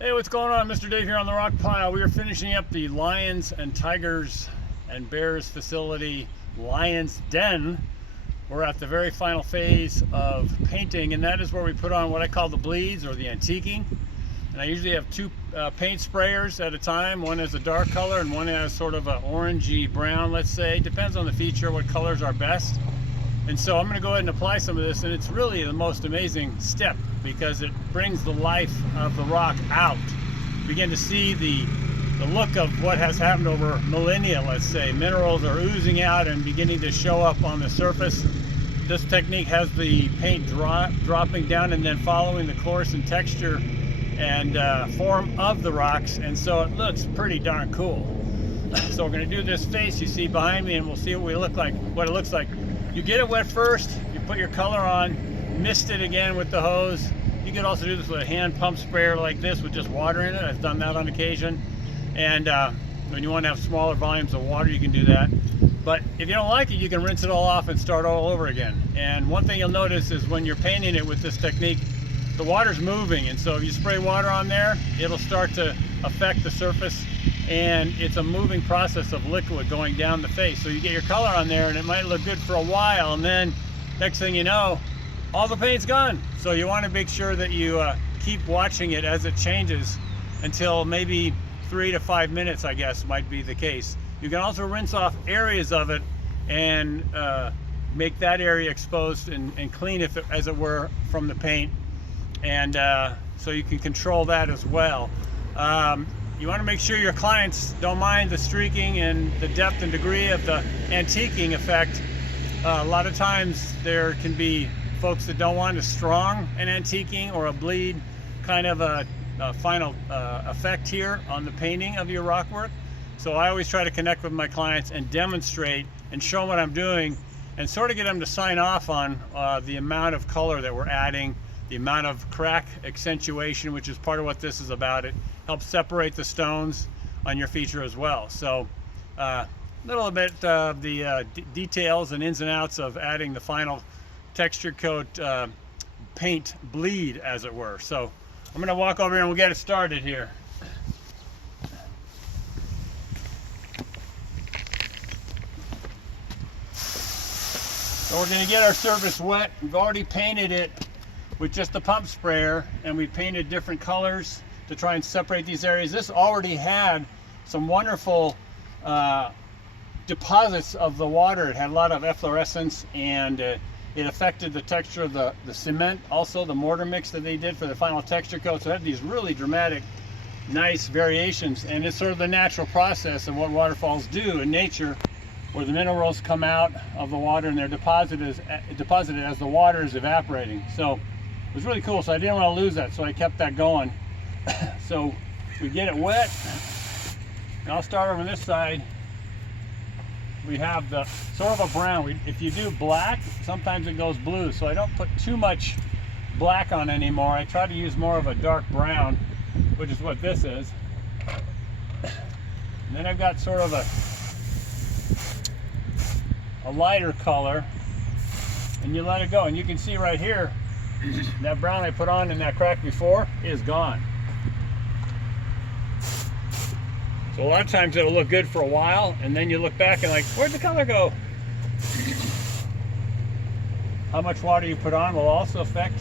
Hey, what's going on? Mr. Dave here on the rock pile. We are finishing up the Lions and Tigers and Bears facility, Lions Den. We're at the very final phase of painting, and that is where we put on what I call the bleeds or the antiquing. And I usually have two paint sprayers at a time. One has a dark color and one has sort of an orangey brown, let's say. Depends on the feature, what colors are best. And so I'm going to go ahead and apply some of this, and it's really the most amazing step because it brings the life of the rock out. You begin to see the look of what has happened over millennia, let's say. Minerals are oozing out and beginning to show up on the surface. This technique has the paint dropping down and then following the course and texture and form of the rocks, and so it looks pretty darn cool. So we're going to do this face you see behind me, and we'll see what it looks like. You get it wet first, you put your color on, mist it again with the hose. You can also do this with a hand pump sprayer like this with just water in it. I've done that on occasion. And when you want to have smaller volumes of water, you can do that. But if you don't like it, you can rinse it all off and start all over again. And one thing you'll notice is when you're painting it with this technique, the water's moving. And so if you spray water on there, it'll start to affect the surface. And it's a moving process of liquid going down the face. So you get your color on there and it might look good for a while, and then next thing you know, all the paint's gone. So you want to make sure that you keep watching it as it changes until maybe 3 to 5 minutes, I guess, might be the case. You can also rinse off areas of it and make that area exposed and clean, as it were, from the paint. And so you can control that as well. You want to make sure your clients don't mind the streaking and the depth and degree of the antiquing effect. A lot of times there can be folks that don't want as strong an antiquing or a bleed kind of a final effect here on the painting of your rock work. So I always try to connect with my clients and demonstrate and show them what I'm doing and sort of get them to sign off on the amount of color that we're adding, the amount of crack accentuation, which is part of what this is about. It helps separate the stones on your feature as well. So a little bit of the details and ins and outs of adding the final texture coat paint bleed, as it were. So I'm going to walk over here and we'll get it started here. So we're going to get our surface wet. We've already painted it with just the pump sprayer, and we painted different colors to try and separate these areas. This already had some wonderful deposits of the water. It had a lot of efflorescence, and it affected the texture of the cement, also the mortar mix that they did for the final texture coat. So it had these really dramatic, nice variations, and it's sort of the natural process of what waterfalls do in nature, where the minerals come out of the water and they're deposited as the water is evaporating. So it was really cool, so I didn't want to lose that, so I kept that going. So we get it wet, and I'll start over this side. We have the sort of a brown. If you do black, sometimes it goes blue, so I don't put too much black on anymore. I try to use more of a dark brown, which is what this is. And then I've got sort of a lighter color, and you let it go, and you can see right here that brown I put on in that crack before is gone. So a lot of times it'll look good for a while, and then you look back and like, where'd the color go? How much water you put on will also affect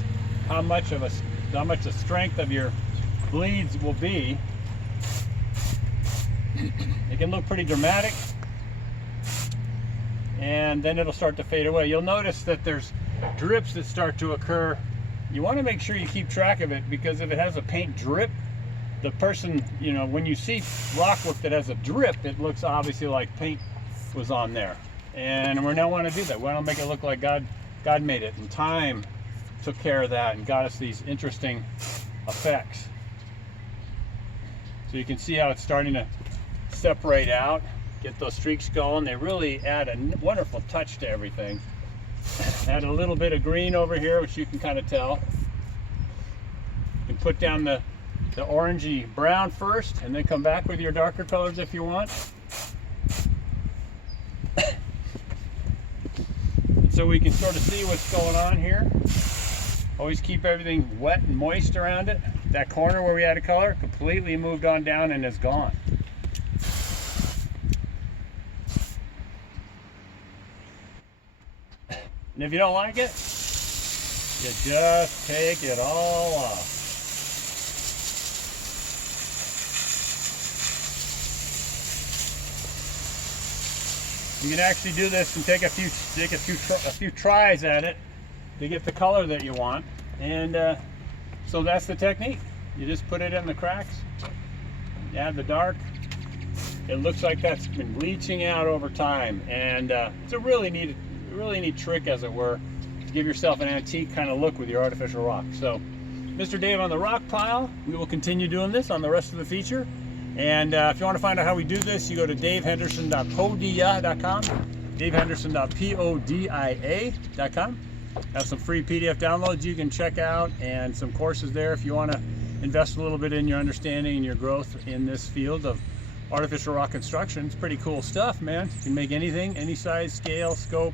how much the strength of your bleeds will be. It can look pretty dramatic, and then it'll start to fade away. You'll notice that there's drips that start to occur. You want to make sure you keep track of it, because if it has a paint drip, the person, you know, when you see rock work that has a drip, it looks obviously like paint was on there. And we don't want to do that. We want to make it look like God made it, and time took care of that and got us these interesting effects. So you can see how it's starting to separate out, get those streaks going. They really add a wonderful touch to everything. Add a little bit of green over here, which you can kind of tell. You can put down the orangey brown first, and then come back with your darker colors if you want. And so we can sort of see what's going on here. Always keep everything wet and moist around it. that corner where we added color completely moved on down and is gone. And if you don't like it, you just take it all off. You can actually do this and take a few tries at it to get the color that you want. And so that's the technique. You just put it in the cracks, add the dark. It looks like that's been bleaching out over time, and it's a really neat trick, as it were, to give yourself an antique kind of look with your artificial rock. So, Mr. Dave on the rock pile. We will continue doing this on the rest of the feature. And if you want to find out how we do this, you go to davehenderson.podia.com, davehenderson.podia.com. Have some free PDF downloads you can check out, and some courses there if you want to invest a little bit in your understanding and your growth in this field of artificial rock construction. It's pretty cool stuff, man. You can make anything, any size, scale, scope.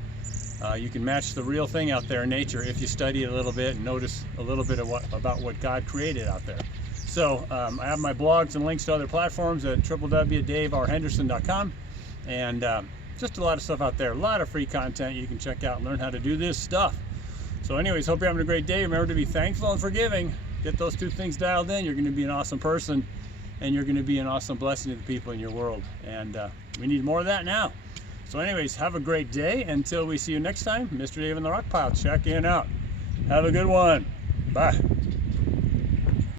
You can match the real thing out there in nature if you study it a little bit and notice a little bit of about what God created out there. So I have my blogs and links to other platforms at www.daverhenderson.com, and just a lot of stuff out there, a lot of free content you can check out and learn how to do this stuff. So anyways, hope you're having a great day. Remember to be thankful and forgiving. Get those two things dialed in. You're going to be an awesome person, and you're going to be an awesome blessing to the people in your world. And we need more of that now. So anyways, have a great day. Until we see you next time, Mr. Dave on the Rock Pile, check in out. Have a good one. Bye.